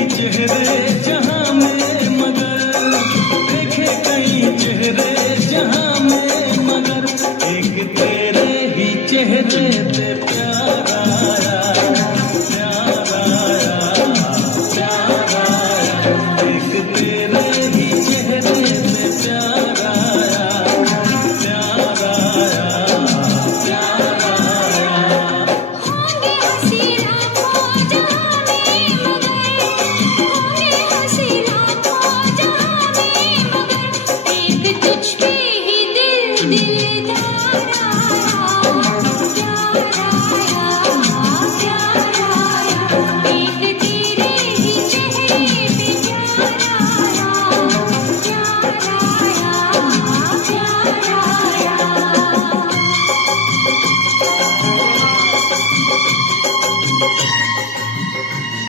कई चेहरे जहां में मगर, देखे कई चेहरे जहां में मगर, एक तेरे ही चेहरे पे प्यार आया, प्यार आया, प्यार आया। एक तेरे ही चेहरे पे प्यार आया, प्यार आया, प्यार आया। होंगे हंसी रातों जहां में मगर, होंगे हंसी रातों जहां में मगर, एक तुझ पे ही दिलदार आया, प्यार आया, प्यार आया। एक तेरे ही चेहरे पे प्यार आया, प्यार आया, प्यार आया।